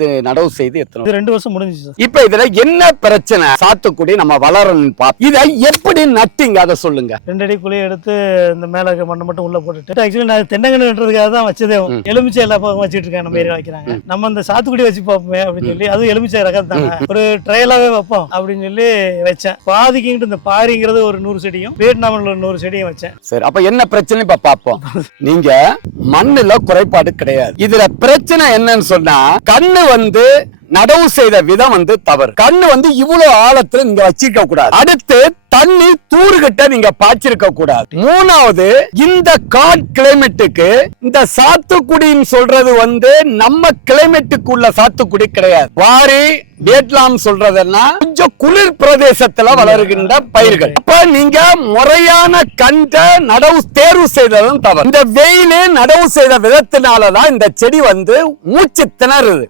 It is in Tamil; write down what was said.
இது நடவு செய்து எத்தனை ரெண்டு வருஷம் முடிஞ்சுச்சு இப்ப இதுல என்ன பிரச்சனை? சாத்துக்குடி நம்ம வளரணும் பார்த்து இதை எப்படி நட்டிங்க? அதை சொல்லுங்க. ரெண்டு அடி குழி எடுத்து இந்த மேல மண்ணை மட்டும் உள்ள போட்டுட்டு ஆக்சுவலி நான் தென்னங்கன்று நட்டுறதுக்காக தான் வச்சதே எலுமிச்சை எல்லா பக்கம் வச்சிட்டு இருக்கேன் நம்ம ஏரியா வைக்கிறாங்க. நம்ம அந்த சாத்துக்குடி வச்சு பார்ப்போமே அப்படின்னு சொல்லி அதுவும் எலுமிச்சை ரகம் தானே. ஒரு ட்ரையலாவே வைப்போம் அப்படின்னு சொல்லி வச்சேன். பாதிக்கிட்டு இந்த பாரிங்கிறது ஒரு நூறு செடியும் வியட்நாமில் ஒரு நூறு செடியும் வச்சேன். சரி அப்ப என்ன பிரச்சனை? இப்ப பாப்போம் நீங்க மண்ணுல குறைபாடு கிடையாது. இதுல பிரச்சனை என்னன்னு சொன்னா கண்ணு வந்து நடவு செய்த விதம் வந்து தவறு. கண்ணு வந்து இவ்வளவு ஆழத்துல நீங்க வச்சிருக்க கூடாது. அடுத்து தண்ணி தூறுகிட்ட நீங்க பாய்ச்சிருக்க கூடாது. மூணாவது இந்த காட் கிளைமேட்டுக்கு இந்த சாத்துக்குடின்னு சொல்றது வந்து நம்ம கிளைமேட்டுக்கு உள்ள சாத்துக்குடி கிடையாது. வாரி வியட்நாம் சொல்றதுன்னா கொஞ்சம் குளிர் பிரதேசத்துல வளர்கின்ற பயிர்கள். அப்ப நீங்க முறையான கண்ட நடவு தேர்வு செய்ததும் தவறு. இந்த வெயிலே நடவு செய்த விதத்தினாலதான் இந்த செடி வந்து மூச்சு திணறுது.